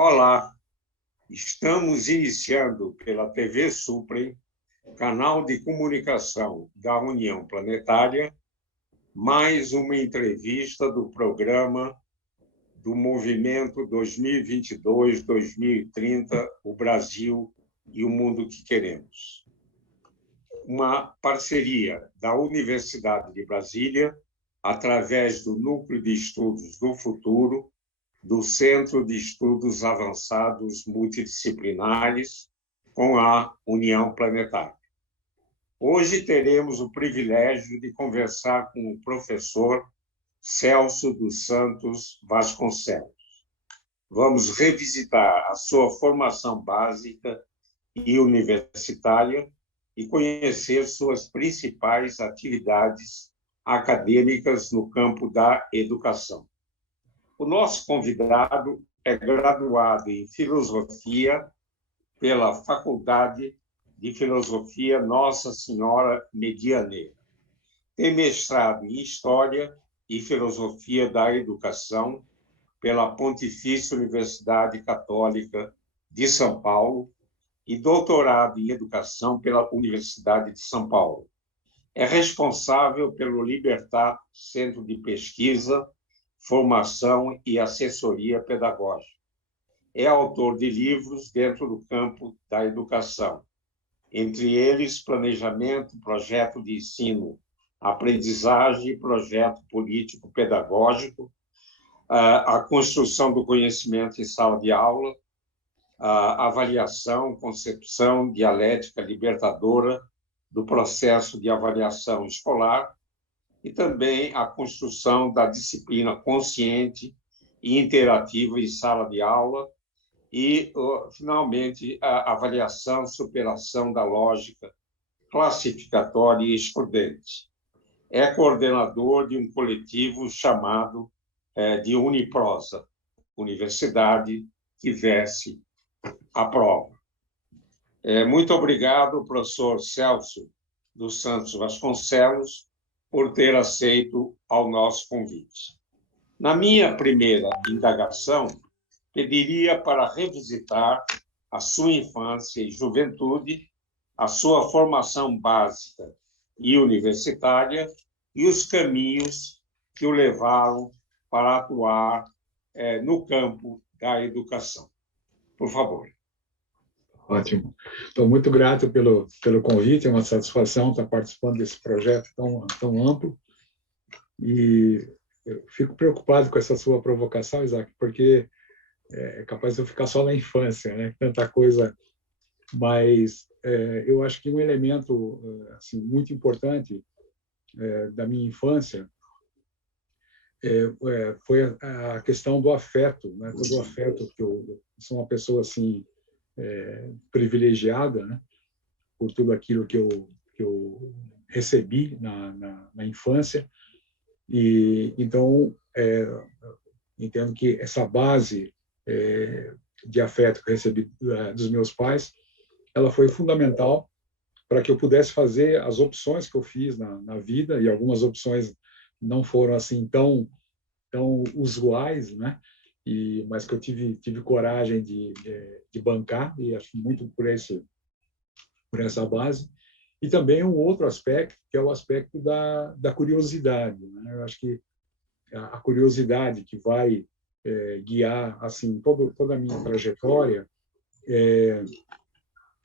Olá, estamos iniciando pela TV Suprem, canal de comunicação da União Planetária, mais uma entrevista do programa do Movimento 2022-2030, o Brasil e o Mundo que Queremos. Uma parceria da Universidade de Brasília, através do Núcleo de Estudos do Futuro, do Centro de Estudos Avançados Multidisciplinares, com a União Planetária. Hoje teremos o privilégio de conversar com o professor Celso dos Santos Vasconcelos. Vamos revisitar a sua formação básica e universitária e conhecer suas principais atividades acadêmicas no campo da educação. O nosso convidado é graduado em Filosofia pela Faculdade de Filosofia Nossa Senhora Medianeira. Tem mestrado em História e Filosofia da Educação pela Pontifícia Universidade Católica de São Paulo e doutorado em Educação pela Universidade de São Paulo. É responsável pelo Libertar Centro de Pesquisa, Formação e Assessoria Pedagógica. É autor de livros dentro do campo da educação, entre eles Planejamento, Projeto de Ensino, Aprendizagem e Projeto Político-Pedagógico, a Construção do Conhecimento em Sala de Aula, a Avaliação, Concepção, Dialética Libertadora do Processo de Avaliação Escolar, e também a construção da disciplina consciente e interativa em sala de aula e, finalmente, a avaliação e superação da lógica classificatória e excludente. É coordenador de um coletivo chamado de Uniprosa, Universidade que Vence a Prova. Muito obrigado, professor Celso dos Santos Vasconcelos, por ter aceito ao nosso convite. Na minha primeira indagação, pediria para revisitar a sua infância e juventude, a sua formação básica e universitária e os caminhos que o levaram para atuar no campo da educação. Por favor. Ótimo. Estou muito grato pelo convite, é uma satisfação estar participando desse projeto tão amplo. E eu fico preocupado com essa sua provocação, Isaac, porque é capaz de eu ficar só na infância, né? Tanta coisa. Mas eu acho que um elemento assim, muito importante da minha infância foi a questão do afeto, né? Todo o afeto que eu sou uma pessoa assim, privilegiada, né, por tudo aquilo que eu recebi na infância. E então entendo que essa base de afeto que eu recebi dos meus pais, ela foi fundamental para que eu pudesse fazer as opções que eu fiz na vida, e algumas opções não foram assim tão usuais, né? Mas que eu tive coragem de bancar, e acho que muito por essa base. E também um outro aspecto, que é o aspecto da curiosidade, né? Eu acho que a curiosidade que vai guiar assim toda a minha trajetória,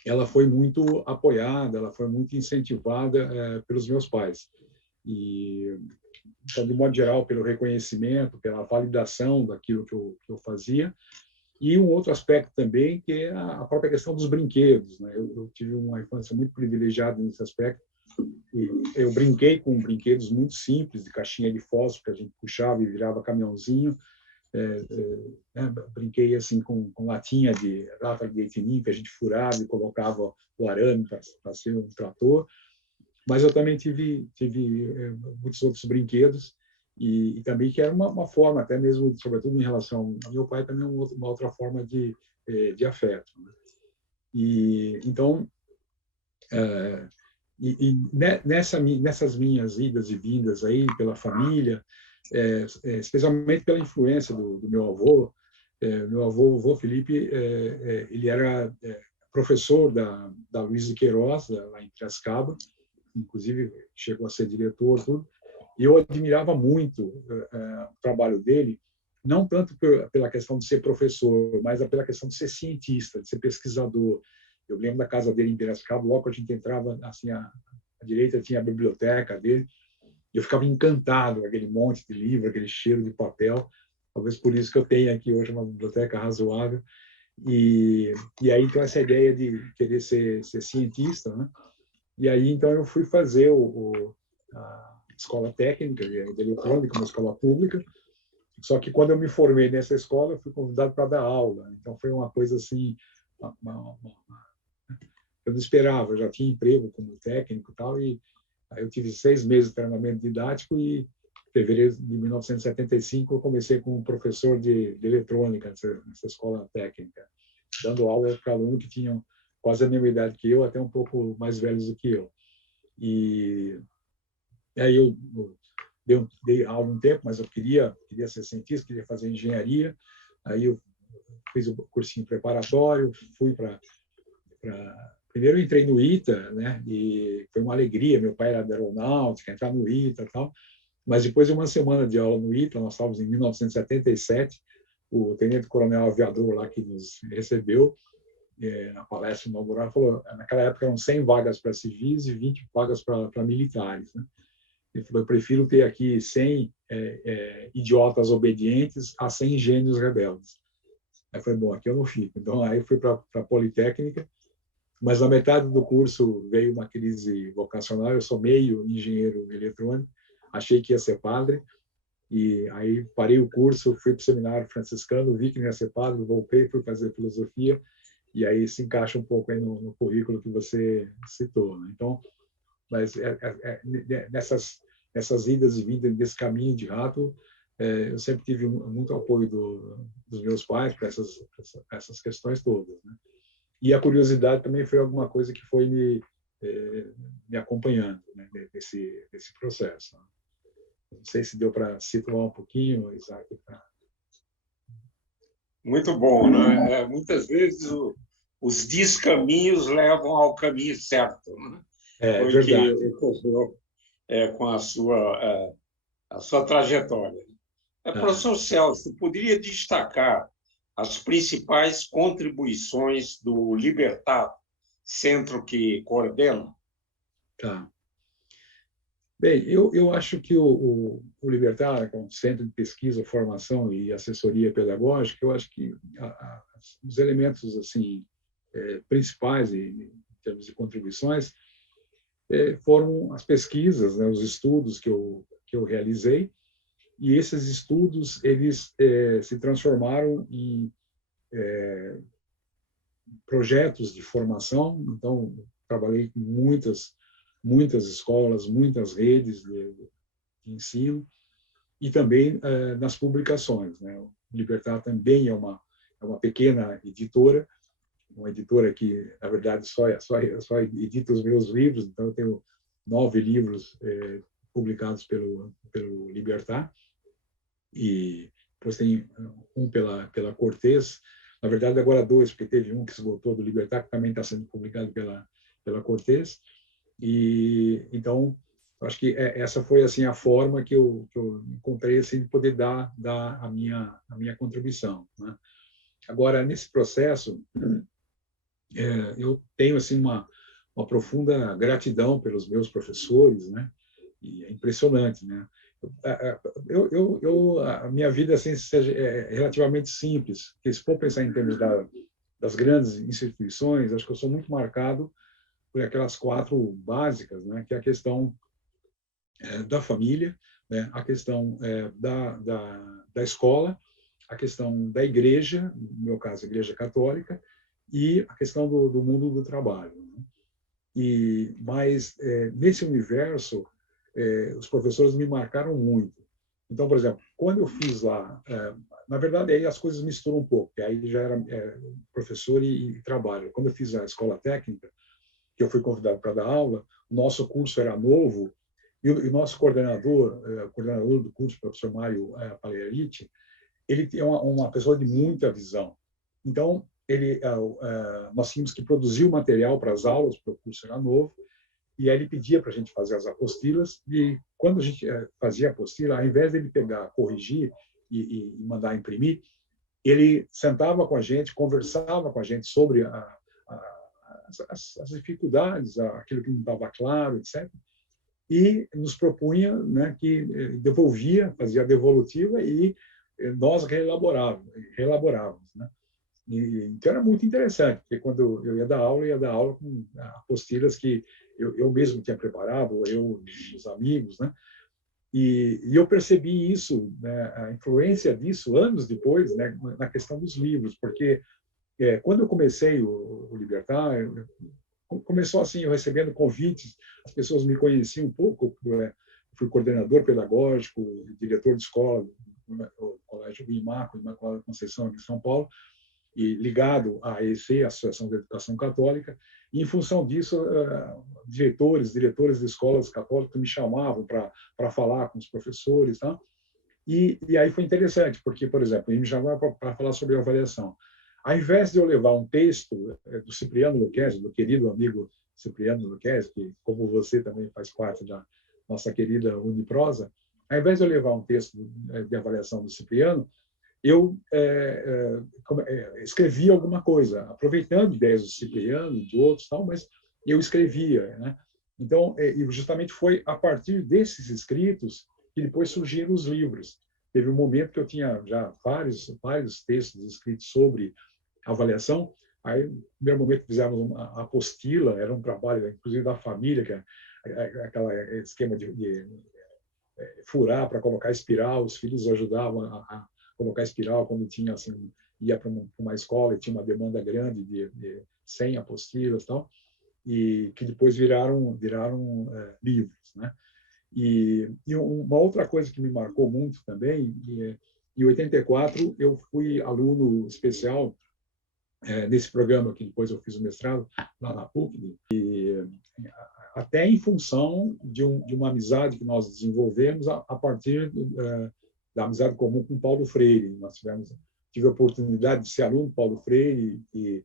ela foi muito apoiada, ela foi muito incentivada pelos meus pais. E então, de modo geral, pelo reconhecimento, pela validação daquilo que eu fazia. E um outro aspecto também, que é a própria questão dos brinquedos, né? Eu tive uma infância muito privilegiada nesse aspecto. E eu brinquei com brinquedos muito simples, de caixinha de fósforo, que a gente puxava e virava caminhãozinho. Né? Brinquei assim com latinha de lata de leite ninho, que a gente furava e colocava o arame para ser um trator. Mas eu também tive muitos outros brinquedos, e também que era uma forma, até mesmo, sobretudo em relação ao meu pai, também uma outra forma de afeto, né? E então, nessas minhas idas e vindas aí pela família, especialmente pela influência do meu avô, Meu avô, o vô Felipe, ele era professor da Luiz de Queiroz, lá em Piracicaba, inclusive chegou a ser diretor, tudo. E eu admirava muito o trabalho dele, não tanto pela questão de ser professor, mas pela questão de ser cientista, de ser pesquisador. Eu lembro da casa dele em Piracicaba, logo que a gente entrava, assim, à direita tinha a biblioteca dele, e eu ficava encantado com aquele monte de livro, aquele cheiro de papel. Talvez por isso que eu tenho aqui hoje uma biblioteca razoável. E aí, então, essa ideia de querer ser cientista, né? E aí, então, eu fui fazer a escola técnica de eletrônica, uma escola pública. Só que quando eu me formei nessa escola, eu fui convidado para dar aula. Então, foi uma coisa assim, eu não esperava. Eu já tinha emprego como técnico e tal, e aí eu tive 6 meses de treinamento didático e em fevereiro de 1975 eu comecei como professor de eletrônica nessa escola técnica, dando aula para alunos que tinham quase a mesma idade que eu, até um pouco mais velhos do que eu. E aí eu dei aula um tempo, mas eu queria ser cientista, queria fazer engenharia. Aí eu fiz o cursinho preparatório, fui para primeiro eu entrei no ITA, né? E foi uma alegria. Meu pai era da aeronáutica, entrar no ITA e tal. Mas depois de uma semana de aula no ITA, nós estávamos em 1977, o tenente-coronel aviador lá que nos recebeu na palestra inaugural falou, naquela época eram 100 vagas para civis e 20 vagas para militares, né? Ele falou, eu prefiro ter aqui 100 idiotas obedientes a 100 gênios rebeldes. Aí foi bom, aqui eu não fico. Então aí eu fui para a Politécnica, mas na metade do curso veio uma crise vocacional. Eu sou meio engenheiro eletrônico, achei que ia ser padre, e aí parei o curso, fui para o seminário franciscano, vi que não ia ser padre, voltei, fui fazer filosofia, e aí se encaixa um pouco aí no currículo que você citou, né? Então, mas nessas idas e vindas, desse caminho de rato, eu sempre tive muito apoio dos meus pais para essas questões todas, né? E a curiosidade também foi alguma coisa que foi me acompanhando, né, desse processo. Não sei se deu para situar um pouquinho, Isaac. Muito bom, né? Muitas vezes os descaminhos levam ao caminho certo, né? É Foi o que verdade. ocorreu com a sua trajetória. Professor Celso, poderia destacar as principais contribuições do Libertar, centro que coordena? Tá. Bem, eu acho que o Libertar, que é um centro de pesquisa, formação e assessoria pedagógica, eu acho que os elementos assim principais em termos de contribuições foram as pesquisas, né, os estudos que eu realizei, e esses estudos eles se transformaram em projetos de formação. Então, trabalhei com muitas escolas, muitas redes de ensino, e também nas publicações, né? O Libertar também é uma pequena editora, uma editora que, na verdade, só edita os meus livros. Então, eu tenho 9 livros publicados pelo Libertar, e depois tem um pela Cortez. Na verdade, agora 2, porque teve um que esgotou, do Libertar, que também está sendo publicado pela Cortez. E então acho que essa foi assim a forma que eu encontrei assim de poder dar a minha contribuição, né? Agora, nesse processo, eu tenho assim uma profunda gratidão pelos meus professores, né? E é impressionante, né? A minha vida assim é relativamente simples, porque se for pensar em termos das grandes instituições, acho que eu sou muito marcado por aquelas 4 básicas, né? Que é a questão da família, né? A questão da escola, a questão da igreja, no meu caso, a Igreja Católica, e a questão do mundo do trabalho, né? Mas nesse universo, os professores me marcaram muito. Então, por exemplo, quando eu fiz lá, na verdade, aí as coisas misturam um pouco, aí já era professor e trabalho. Quando eu fiz a escola técnica, que eu fui convidado para dar aula, o nosso curso era novo, e o nosso coordenador do curso, o professor Mário Pagliariti, ele é uma pessoa de muita visão. Então, nós tínhamos que produzir o material para as aulas, porque o curso era novo, e aí ele pedia para a gente fazer as apostilas, e quando a gente fazia a apostila, ao invés de ele pegar, corrigir e mandar imprimir, ele sentava com a gente, conversava com a gente sobre as dificuldades, aquilo que não estava claro, etc. E nos propunha, né, que devolvia, fazia a devolutiva e nós reelaborávamos, né? Então era muito interessante, porque quando eu ia dar aula com apostilas que eu mesmo tinha preparado, eu e os amigos, né? E eu percebi isso, né, a influência disso anos depois, né, na questão dos livros, porque quando eu comecei o Libertar, começou assim, eu recebendo convites, as pessoas me conheciam um pouco, fui coordenador pedagógico, diretor de escola, no Colégio Imaco, Imaculada Conceição, aqui em São Paulo, e ligado à AEC, Associação de Educação Católica, e em função disso, diretoras de escolas católicas me chamavam para falar com os professores, tá? E aí foi interessante, porque, por exemplo, ele me chamava para falar sobre avaliação. Ao invés de eu levar um texto do Cipriano Luquezzi, do querido amigo Cipriano Luquezzi, que, como você, também faz parte da nossa querida Uniprosa, ao invés de eu levar um texto de avaliação do Cipriano, eu escrevia alguma coisa, aproveitando ideias do Cipriano e de outros, tal, mas eu escrevia, né? Então, justamente foi a partir desses escritos que depois surgiram os livros. Teve um momento que eu tinha já vários textos escritos sobre avaliação. Aí, no primeiro momento, fizemos uma apostila, era um trabalho, inclusive, da família, que é aquele esquema de furar para colocar espiral, os filhos ajudavam a colocar espiral quando tinha, assim, ia para uma escola e tinha uma demanda grande de 100 apostilas e tal, e que depois viraram livros, né? E uma outra coisa que me marcou muito também, em 84 eu fui aluno especial nesse programa que depois eu fiz o mestrado lá na PUC, e até em função de uma amizade que nós desenvolvemos a partir da amizade comum com Paulo Freire. Tive a oportunidade de ser aluno do Paulo Freire e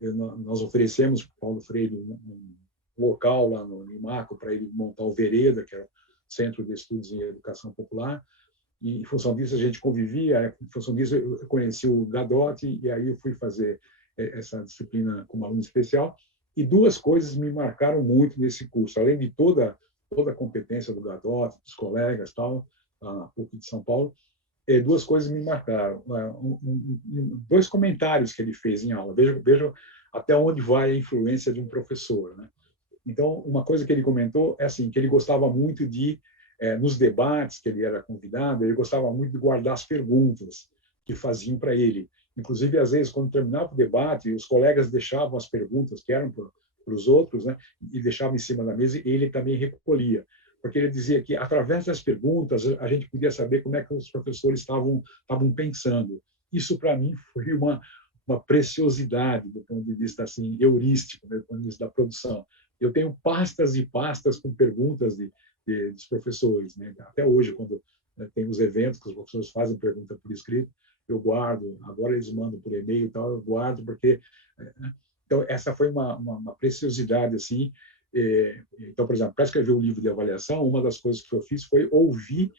nós oferecemos para o Paulo Freire um local lá no Imaco para ele montar o Vereda, que era o Centro de Estudos em Educação Popular. E, em função disso, a gente convivia. Em função disso, eu conheci o Gadotti e aí eu fui fazer essa disciplina como aluno especial. E duas coisas me marcaram muito nesse curso, além de toda a competência do Gadotti, dos colegas, tal, na PUC de São Paulo. Duas coisas me marcaram. Dois comentários que ele fez em aula. Veja até onde vai a influência de um professor, né? Então, uma coisa que ele comentou é assim, que ele gostava muito de, nos debates que ele era convidado, ele gostava muito de guardar as perguntas que faziam para ele. Inclusive, às vezes, quando terminava o debate, os colegas deixavam as perguntas que eram para os outros, né, e deixavam em cima da mesa, e ele também recolhia. Porque ele dizia que, através das perguntas, a gente podia saber como é que os professores estavam pensando. Isso, para mim, foi uma preciosidade do ponto de vista assim, heurístico, né, do ponto de vista da produção. Eu tenho pastas e pastas com perguntas dos professores, né? Até hoje, quando tem os eventos que os professores fazem pergunta por escrito, eu guardo. Agora eles mandam por e-mail e tal, eu guardo porque então essa foi uma preciosidade assim. Então, por exemplo, para escrever um livro de avaliação, uma das coisas que eu fiz foi ouvir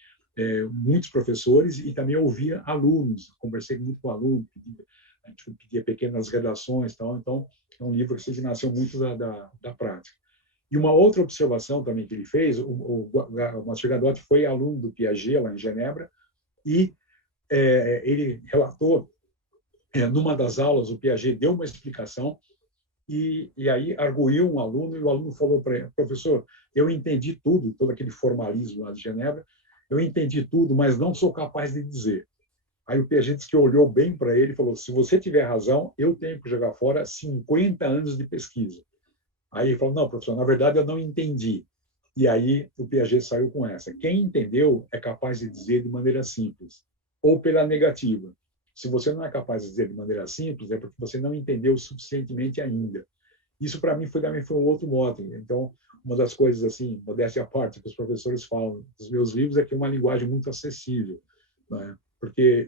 muitos professores e também ouvir alunos. Conversei muito com alunos, a gente pedia pequenas redações, tal. Então é um livro que nasceu muito da prática. E uma outra observação também que ele fez, o Márcio Gadotti foi aluno do Piaget lá em Genebra e ele relatou, numa das aulas, o Piaget deu uma explicação e aí arguiu um aluno e o aluno falou para ele: professor, eu entendi tudo, todo aquele formalismo lá de Genebra, eu entendi tudo, mas não sou capaz de dizer. Aí o Piaget disse que olhou bem para ele e falou: se você tiver razão, eu tenho que jogar fora 50 anos de pesquisa. Aí ele falou: não, professor, na verdade eu não entendi. E aí o Piaget saiu com essa: quem entendeu é capaz de dizer de maneira simples, ou pela negativa. Se você não é capaz de dizer de maneira simples, é porque você não entendeu suficientemente ainda. Isso, para mim, também foi um outro mote. Então, uma das coisas, assim, modéstia à parte, que os professores falam dos meus livros é que é uma linguagem muito acessível, né? porque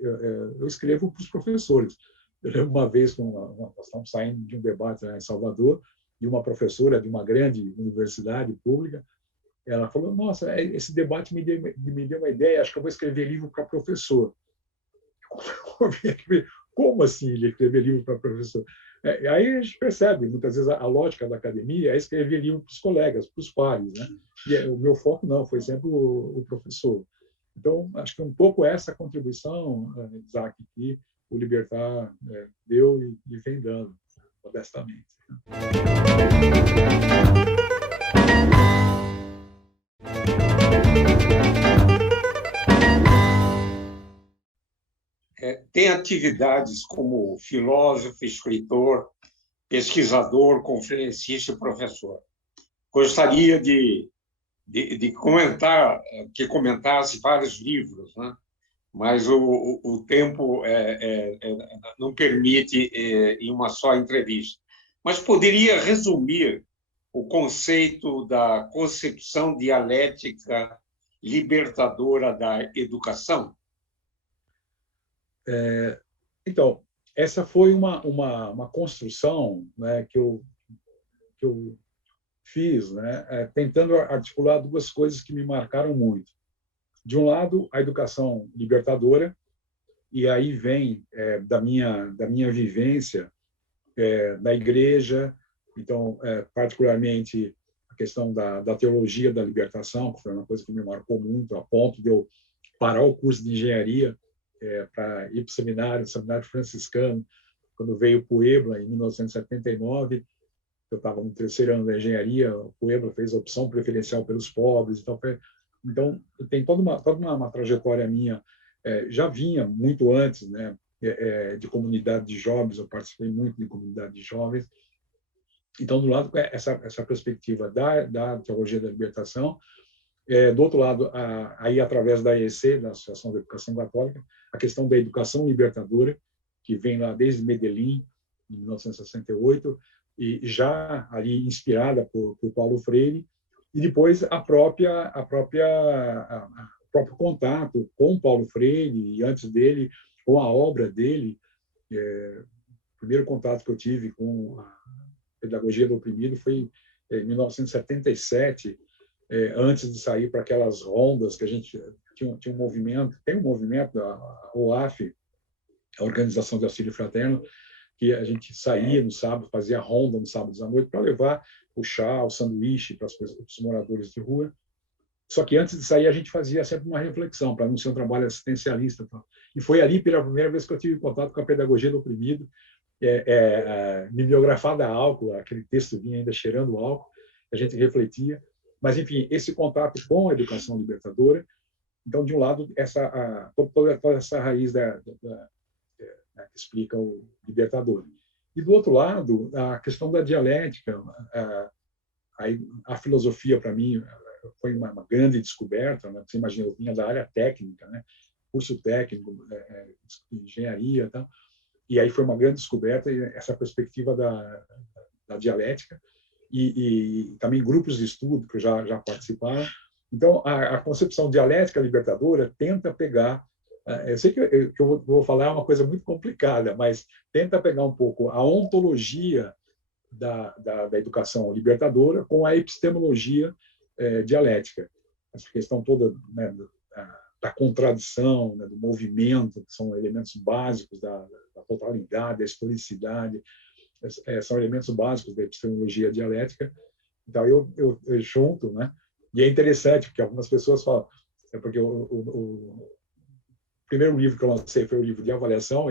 eu escrevo para os professores. Eu lembro uma vez que nós estávamos saindo de um debate lá em Salvador, e uma professora de uma grande universidade pública, ela falou: nossa, esse debate me deu uma ideia, acho que eu vou escrever livro para professor. Como assim ele escrever livro para professor? Aí a gente percebe, muitas vezes, a lógica da academia é escrever livro para os colegas, para os pares, né? E o meu foco não, foi sempre o professor. Então, acho que um pouco essa contribuição, Isaac, que o Libertar deu e vem dando, modestamente. Tem atividades como filósofo, escritor, pesquisador, conferencista e professor. Gostaria de comentar, que comentasse vários livros, né? Mas o tempo não permite em uma só entrevista. Mas poderia resumir o conceito da concepção dialética libertadora da educação? Então, essa foi uma construção, né, que eu fiz, né, tentando articular duas coisas que me marcaram muito. De um lado, a educação libertadora, e aí vem da minha vivência na igreja, então, particularmente a questão da teologia da libertação, que foi uma coisa que me marcou muito, a ponto de eu parar o curso de engenharia para ir para o seminário franciscano, quando veio o Puebla, em 1979. Eu estava no terceiro ano da engenharia, o Puebla fez a opção preferencial pelos pobres. Então tem toda uma trajetória minha. Já vinha muito antes, né, de comunidade de jovens, eu participei muito de comunidade de jovens. Então, do lado, essa perspectiva da teologia da libertação, do outro lado, aí através da AEC, da Associação de Educação Católica, a questão da educação libertadora, que vem lá desde Medellín, em 1968, e já ali inspirada por Paulo Freire, e depois o próprio contato com Paulo Freire, e antes dele, com a obra dele. O primeiro contato que eu tive com a pedagogia do oprimido foi em 1977, antes de sair para aquelas rondas que a gente tinha um movimento, tem um movimento da OAF, a Organização de Auxílio Fraterno, que a gente saía no sábado, fazia ronda no sábado à noite para levar o chá, o sanduíche para os moradores de rua. Só que antes de sair a gente fazia sempre uma reflexão para não ser um trabalho assistencialista. E foi ali pela primeira vez que eu tive contato com a pedagogia do oprimido, mimeografada a álcool, aquele texto vinha ainda cheirando álcool, a gente refletia. Mas, enfim, esse contato com a educação libertadora. Então, de um lado, toda essa raiz que explica o libertador. E, do outro lado, a questão da dialética. A filosofia, para mim, foi uma grande descoberta. Né? Você imagina, eu vinha da área técnica, né? Curso técnico, engenharia e tal. E aí foi uma grande descoberta essa perspectiva da dialética. E também grupos de estudo que já participaram. Então, a concepção dialética libertadora tenta pegar... Eu sei que eu vou falar uma coisa muito complicada, mas tenta pegar um pouco a ontologia da educação libertadora com a epistemologia dialética. Essa questão toda, né, da contradição, né, do movimento, que são elementos básicos da totalidade, da historicidade, são elementos básicos da epistemologia dialética. Então, eu junto, né? E é interessante, porque algumas pessoas falam, porque o primeiro livro que eu lancei foi o livro de avaliação,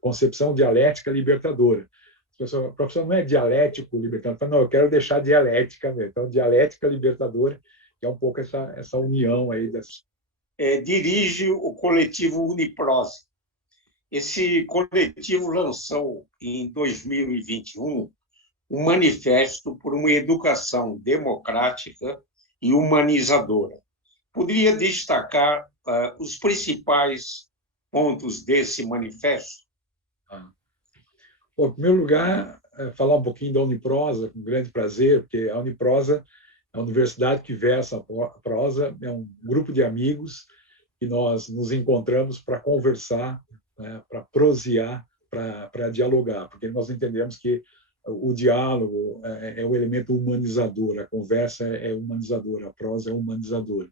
Concepção Dialética Libertadora. As pessoas, professor, não é dialético libertador? Eu falo, não, eu quero deixar dialética mesmo. Então, dialética libertadora, que é um pouco essa união aí. Dirige o coletivo Uniprose. Esse coletivo lançou, em 2021, um manifesto por uma educação democrática e humanizadora. Poderia destacar os principais pontos desse manifesto? Bom, em primeiro lugar, falar um pouquinho da Uniprosa, com grande prazer, porque a Uniprosa é a universidade que versa a prosa, é um grupo de amigos que nós nos encontramos para conversar, né, para prosear, para dialogar, porque nós entendemos que o diálogo é o elemento humanizador, a conversa é humanizadora, a prosa é humanizadora.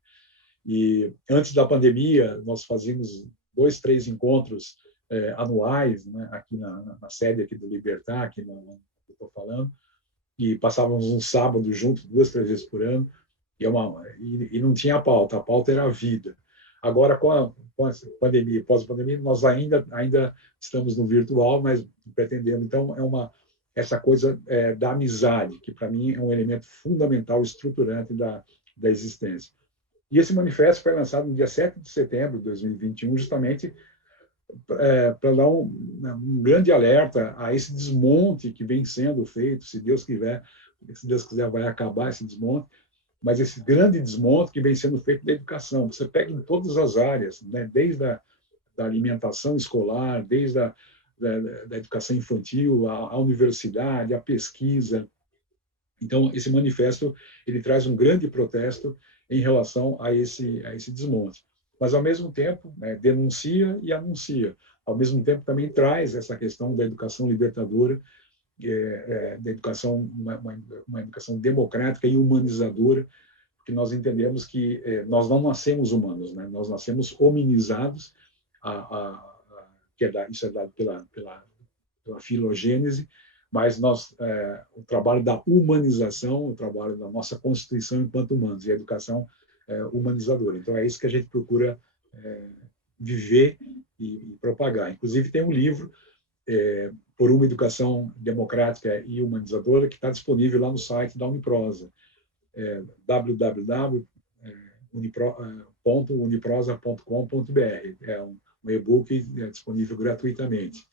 E antes da pandemia, nós fazíamos 2, 3 encontros anuais, né, aqui na sede aqui do Libertar, aqui que eu estou falando, e passávamos um sábado juntos, 2, 3 vezes por ano, e não tinha pauta, a pauta era a vida. Agora, com a pandemia, pós-pandemia, nós ainda estamos no virtual, mas pretendemos. Então, essa coisa da amizade, que para mim é um elemento fundamental, estruturante da existência. E esse manifesto foi lançado no dia 7 de setembro de 2021, justamente para dar um grande alerta a esse desmonte que vem sendo feito, se Deus quiser, vai acabar esse desmonte, mas esse grande desmonte que vem sendo feito da educação. Você pega em todas as áreas, né? Desde da alimentação escolar, desde da educação infantil, a universidade, a pesquisa. Então, esse manifesto ele traz um grande protesto em relação a esse desmonte. Mas, ao mesmo tempo, né, denuncia e anuncia. Ao mesmo tempo, também traz essa questão da educação libertadora, da educação, uma educação democrática e humanizadora, porque nós entendemos que nós não nascemos humanos, né? Nós nascemos hominizados, isso é dado pela filogênese, mas o trabalho da humanização, o trabalho da nossa constituição enquanto humanos, e a educação humanizadora. Então, é isso que a gente procura viver e propagar. Inclusive, tem um livro, Por uma Educação Democrática e Humanizadora, que está disponível lá no site da Uniprosa, www.uniprosa.com.br. É um e-book disponível gratuitamente.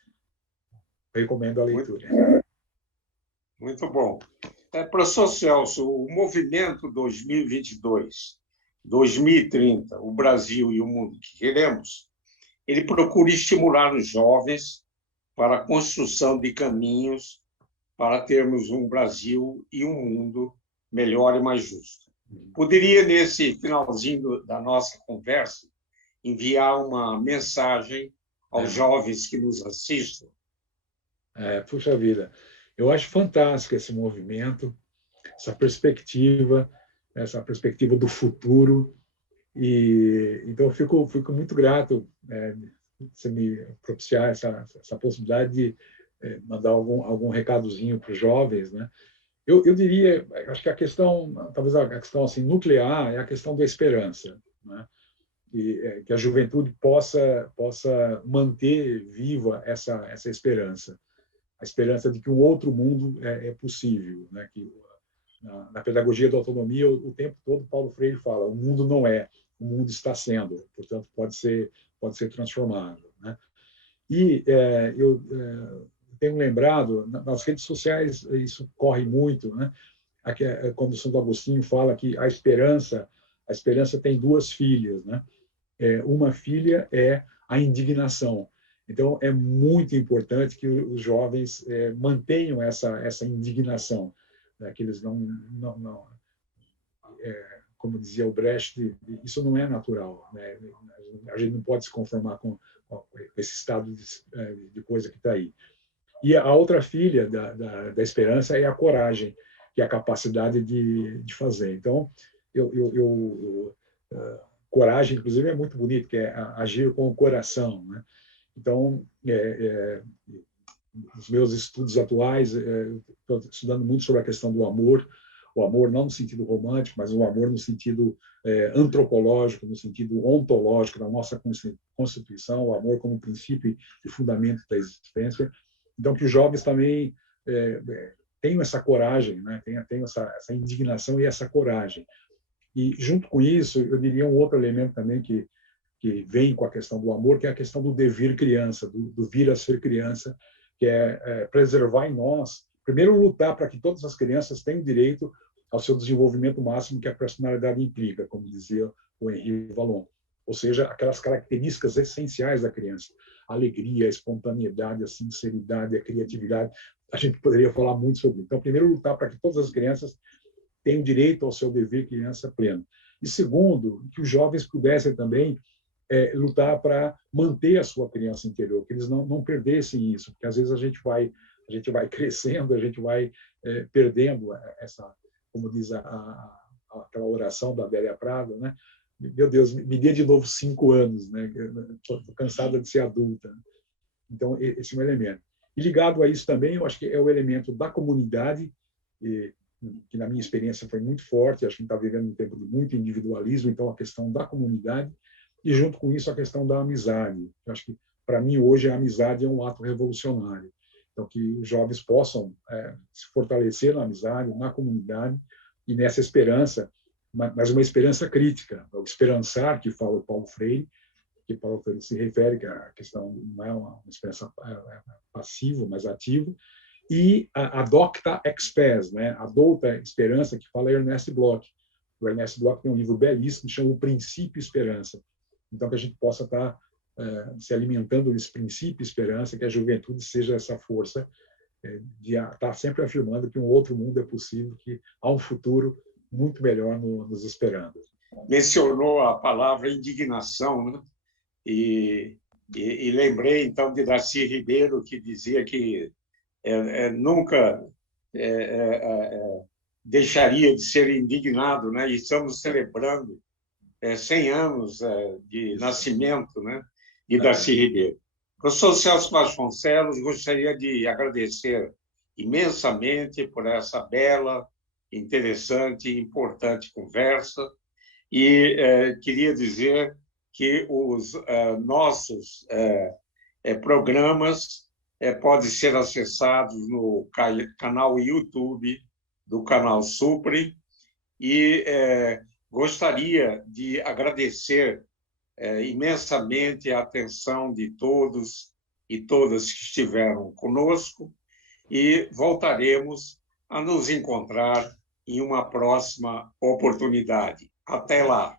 Recomendo a leitura. Muito bom. Professor Celso, o movimento 2022, 2030, o Brasil e o mundo que queremos, ele procura estimular os jovens para a construção de caminhos para termos um Brasil e um mundo melhor e mais justo. Poderia, nesse finalzinho da nossa conversa, enviar uma mensagem aos jovens que nos assistem? Puxa vida, eu acho fantástico esse movimento, essa perspectiva do futuro. E então eu fico muito grato você me propiciar essa possibilidade de mandar algum recadozinho para os jovens, né? Eu diria, acho que talvez a questão assim nuclear é a questão da esperança, né? E que a juventude possa manter viva essa esperança, a esperança de que um outro mundo é possível, né? Que na pedagogia da autonomia o tempo todo Paulo Freire fala: o mundo não é, o mundo está sendo, portanto pode ser transformado, né? E eu tenho lembrado nas redes sociais, isso corre muito, né? Aqui, quando Santo Agostinho fala que a esperança tem 2 filhas, né? Uma filha é a indignação. Então é muito importante que os jovens mantenham essa indignação, né? Que eles não como dizia o Brecht, isso não é natural, né? A gente não pode se conformar com esse estado de coisa que está aí. E a outra filha da esperança é a coragem, que é a capacidade de fazer. Então, coragem, inclusive, é muito bonito, que é agir com o coração, né? Então, nos meus estudos atuais, estou estudando muito sobre a questão do amor, o amor não no sentido romântico, mas o amor no sentido antropológico, no sentido ontológico da nossa Constituição, o amor como princípio e fundamento da existência. Então, que os jovens também tenham essa coragem, né? tenham essa indignação e essa coragem. E, junto com isso, eu diria um outro elemento também que vem com a questão do amor, que é a questão do devir criança, do vir a ser criança, que é preservar em nós, primeiro, lutar para que todas as crianças tenham direito ao seu desenvolvimento máximo que a personalidade implica, como dizia o Henri Vallon. Ou seja, aquelas características essenciais da criança: a alegria, a espontaneidade, a sinceridade, a criatividade. A gente poderia falar muito sobre isso. Então, primeiro, lutar para que todas as crianças tenham direito ao seu dever criança pleno. E segundo, que os jovens pudessem também lutar para manter a sua criança interior, que eles não perdessem isso, porque às vezes a gente vai crescendo, a gente vai perdendo essa, como diz aquela oração da Adélia Prado, né? Meu Deus, me dê de novo 5 anos, né? Estou cansada de ser adulta. Então, esse é um elemento. E ligado a isso também, eu acho que é o elemento da comunidade, que na minha experiência foi muito forte. Acho que a gente está vivendo um tempo de muito individualismo, então a questão da comunidade, e junto com isso a questão da amizade. Eu acho que, para mim, hoje a amizade é um ato revolucionário. Então, que os jovens possam se fortalecer na amizade, na comunidade, e nessa esperança, mas uma esperança crítica, o esperançar, que fala o Paulo Freire, que Paulo Freire se refere, que a questão não é uma esperança passiva, mas ativa, e a docta expes, né? A douta esperança, que fala Ernest Bloch. O Ernest Bloch tem um livro belíssimo que chama O Princípio Esperança. Então, que a gente possa estar se alimentando desse princípio esperança, que a juventude seja essa força de estar sempre afirmando que um outro mundo é possível, que há um futuro muito melhor nos esperando. Mencionou a palavra indignação, né? E lembrei, então, de Darcy Ribeiro, que dizia que nunca deixaria de ser indignado, né? E estamos celebrando 100 anos de nascimento, né, de Darcy Ribeiro. Professor Celso Vasconcelos, gostaria de agradecer imensamente por essa bela, interessante e importante conversa, e queria dizer que os nossos programas podem ser acessados no canal YouTube do canal Supre, e gostaria de agradecer imensamente a atenção de todos e todas que estiveram conosco, e voltaremos a nos encontrar em uma próxima oportunidade. Até lá!